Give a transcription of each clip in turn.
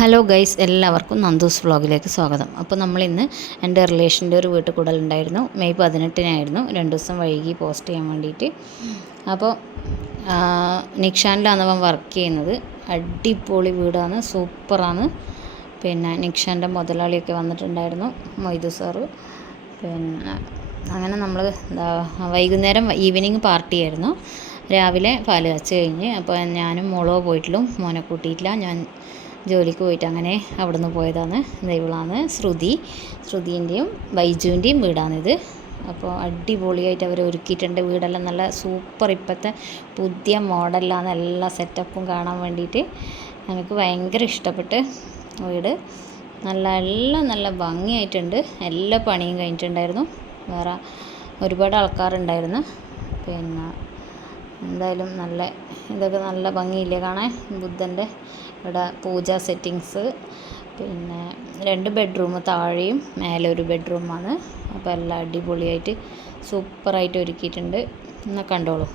Hello guys, എല്ലാവർക്കും നന്ദൂസ് വ്ളോഗിലേക്ക് സ്വാഗതം. അപ്പോൾ നമ്മളിന്ന് എൻ്റെ റിലേഷൻ്റെ ഒരു വീട്ടിൽ കൂടലുണ്ടായിരുന്നു. മെയ് 18-നായിരുന്നു. 2 ദിവസം വൈകി പോസ്റ്റ് ചെയ്യാൻ വേണ്ടിയിട്ട്. അപ്പോൾ നിക്ഷാനിലാണ് അവൻ വർക്ക് ചെയ്യുന്നത്. അടിപൊളി വീടാണ്, സൂപ്പറാണ്. പിന്നെ നിക്ഷാൻ്റെ മുതലാളിയൊക്കെ വന്നിട്ടുണ്ടായിരുന്നു, മൊയ്തു സാറ്. പിന്നെ അങ്ങനെ നമ്മൾ വൈകുന്നേരം ഈവനിങ് പാർട്ടിയായിരുന്നു. രാവിലെ പാല് കാച്ച് കഴിഞ്ഞ് അപ്പോൾ ഞാനും മോളോ പോയിട്ടുള്ളൂ, മോനെ കൂട്ടിയിട്ടില്ല. ഞാൻ ജോലിക്ക് പോയിട്ട് അങ്ങനെ അവിടെ നിന്ന് പോയതാണ്. ഇവളാണ് ശ്രുതിൻ്റെയും ബൈജുവിൻ്റെയും വീടാണിത്. അപ്പോൾ അടിപൊളിയായിട്ട് അവർ ഒരുക്കിയിട്ടുണ്ട്. വീടെല്ലാം നല്ല സൂപ്പർ, ഇപ്പോഴത്തെ പുതിയ മോഡലാണ്. എല്ലാ സെറ്റപ്പും കാണാൻ വേണ്ടിയിട്ട് എനിക്ക് ഭയങ്കര ഇഷ്ടപ്പെട്ട്. വീട് എല്ലാം നല്ല ഭംഗിയായിട്ടുണ്ട്. എല്ലാ പണിയും കഴിഞ്ഞിട്ടുണ്ടായിരുന്നു. വേറെ ഒരുപാട് ആൾക്കാരുണ്ടായിരുന്നു. പിന്നെ എന്തായാലും ഇതൊക്കെ നല്ല ഭംഗിയില്ലേ കാണാൻ. ബുദ്ധൻ്റെ ഇവിടെ പൂജാ സെറ്റിങ്സ്, പിന്നെ 2 ബെഡ്റൂം, താഴെയും മേലെ ഒരു ബെഡ്റൂമാണ്. അപ്പോൾ എല്ലാം അടിപൊളിയായിട്ട് സൂപ്പറായിട്ട് ഒരുക്കിയിട്ടുണ്ട്. എന്നാൽ കണ്ടോളൂ.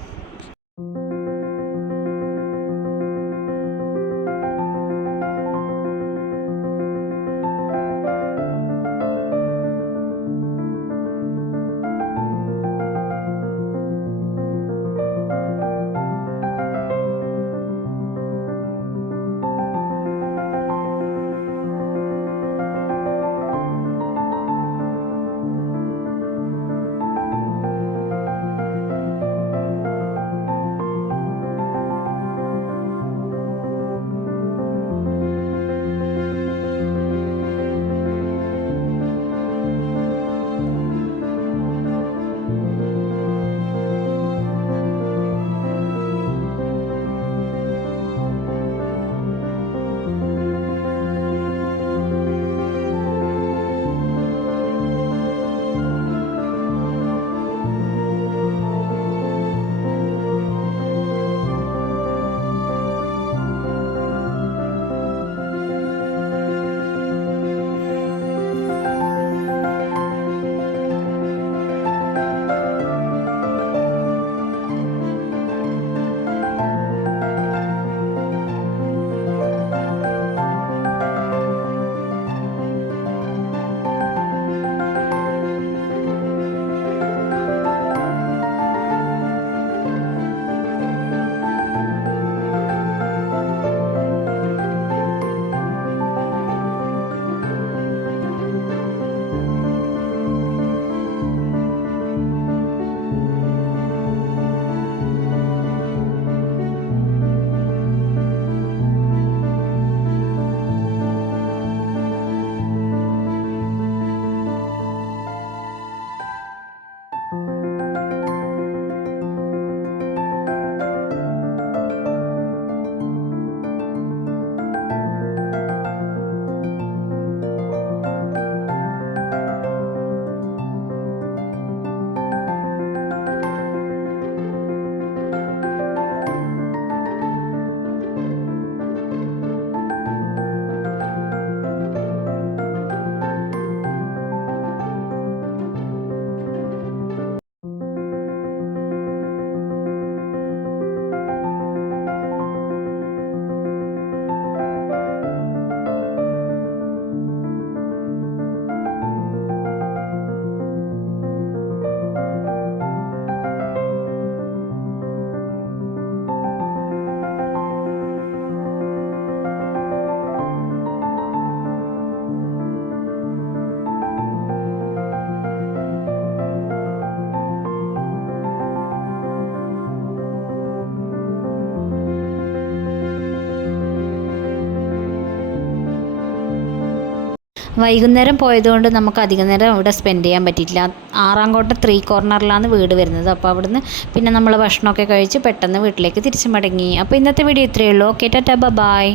വൈകുന്നേരം പോയതുകൊണ്ട് നമുക്ക് അധികം നേരം ഇവിടെ സ്പെൻഡ് ചെയ്യാൻ പറ്റിയിട്ടില്ല. ആറാംകോട്ട 3 കോർണറിലാണ് വീട് വരുന്നത്. അപ്പോൾ അവിടുന്ന് പിന്നെ നമ്മൾ ഭക്ഷണമൊക്കെ കഴിച്ച് പെട്ടെന്ന് വീട്ടിലേക്ക് തിരിച്ചു മടങ്ങി. അപ്പോൾ ഇന്നത്തെ വീഡിയോ ഇത്രയേ ഉള്ളൂ. Okay, tata, by.